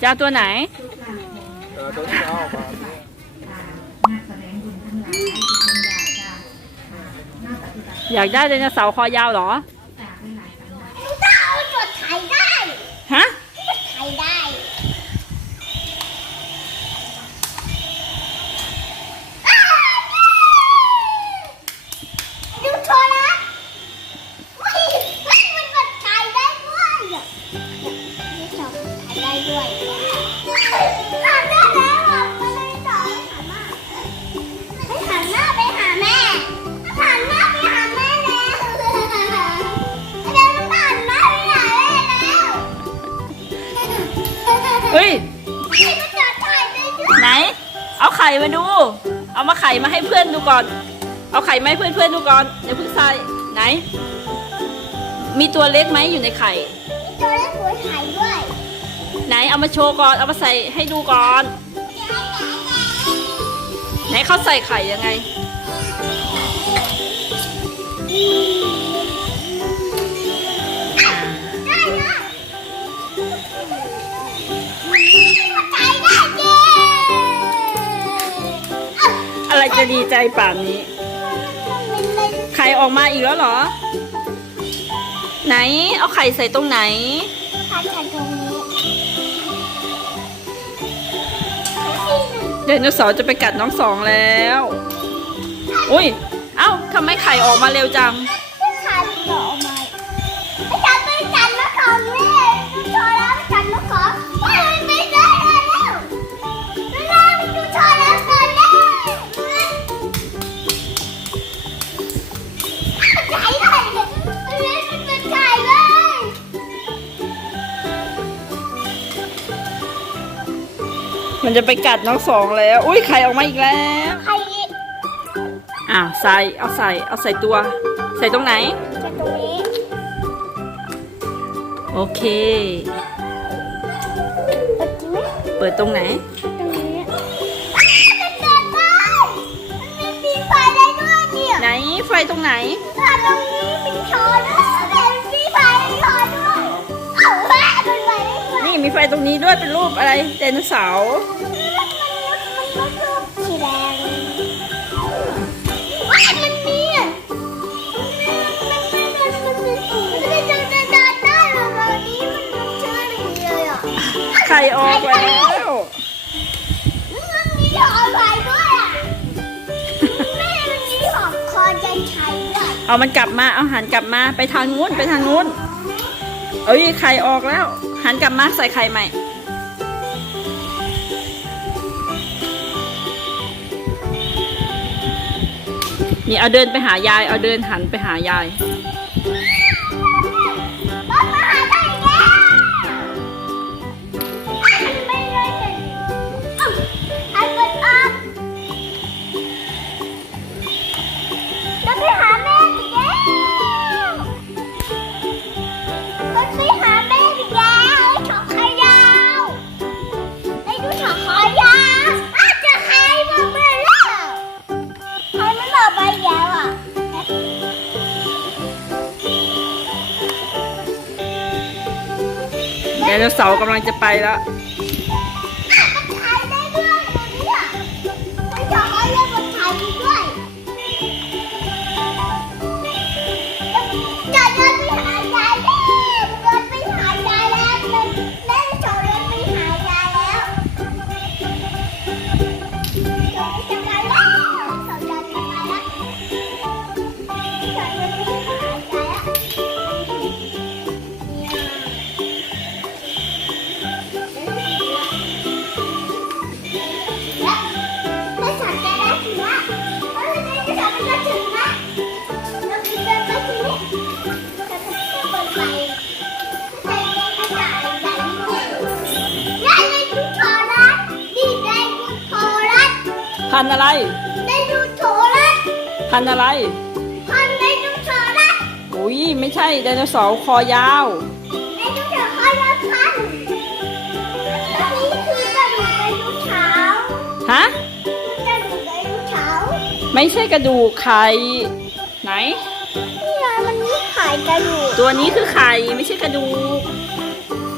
จะเอาตัวไหน เออตัวนี้เอาออกมาอยากได้ไดโนเสาร์คอยาวเหรอ ไข่มาดู เอามาไข่มาให้เพื่อนดูก่อน เอาไข่มาให้เพื่อนเพื่อนๆดูก่อนเดี๋ยวเพิ่งใส่ไหน มีตัวเล็กไหมอยู่ในไข่ มีตัวเล็กหัวไข่ด้วย ไหนเอามาโชว์ก่อน เอามาใส่ให้ดูก่อน ไหนเขาใส่ไข่ยังไง จะดีใจป่านนี้ ไข่ออกมาอีกแล้วเหรอ ไหน เอาไข่ใส่ตรงไหน ไข่ใส่ตรงนี้ไดโนเสาร์จะไปกัดน้องสองแล้ว อุ้ย เอ้าทำไมไข่ออกมาเร็วจัง มันจะไปกัดน้องสองแล้ว อุ้ยไข่ออกมาอีกแล้ว ใครอีกอ้าวใส่เอาใส่เอาใส่ตัว ใส่ตรงไหน จะตรงนี้โอเค เปิดตรงนี้เปิดตรงไหน ตรงนี้มันเปิดได้มันมีไฟได้ด้วยเนี่ยไหนไฟตรงไหน ถ้าตรงนี้มีโชว์ด้วยแต่มีไฟโชว์ด้วย เอาแม่เป็นไฟได้ด้วย นี่มีไฟตรงนี้ด้วยเป็นรูปอะไรไดโนเสาร์ ไข่ออกแล้วมันมีหอไฟด้วยอะแม่มันมีหอคอจะใช้ด้วยเอามันกลับมา เอาหันกลับมาไปทางนู้นไปทางนู้น เอ้ยไข่ออกแล้ว หันกลับมาใส่ไข่ใหม่นี่เอาเดินไปหายาย เอาเดินหันไปหายาย ดโนเสาร์กำลังจะไปแล้ว พันธุ์อะไรในดูโทรทัศน์พันธุ์อะไร พันในดูโทรทัศน์อุ้ยไม่ใช่ไดโนเสาร์คอยาวในดูโทรทัศน์พันอันนี้คือกระดูกในดูเท้าฮะ กระดูกในดูเท้าไม่ใช่กระดูกไข่ไหน นี่ไงมันมีไข่กระดูกตัวนี้คือไข่ไม่ใช่กระดูก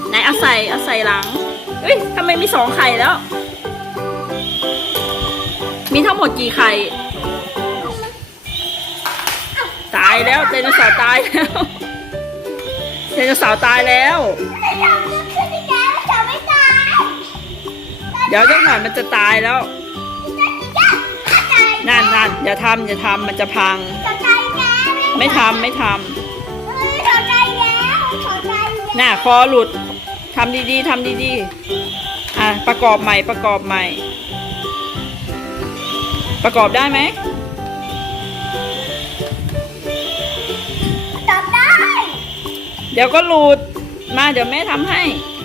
ไหนเอาใส่เอาใส่หลังไเอ้ยทำไมมีสองไข่แล้ว มีทั้งหมดกี่ไข่ ตายแล้วไดโนเสาร์ตายแล้วไดโนเสาร์ตายแล้วไม่ทำขึ้นอีกแล้วจะไม่ตายเดี๋ยวเจ้าหน่อยมันจะตายแล้วนั่นนั่นอย่าทำอย่าทำมันจะพังจะตายแล้วไม่ทำไม่ทเฮ้ยจะตายแล้วจะตายแล้วำน่ะคอหลุดทำดีๆทำดีๆ อะประกอบใหม่ประกอบใหม่ ประกอบได้ไหมจับได้ เดี๋ยวก็หลุด มาเดี๋ยวแม่ทำให้ท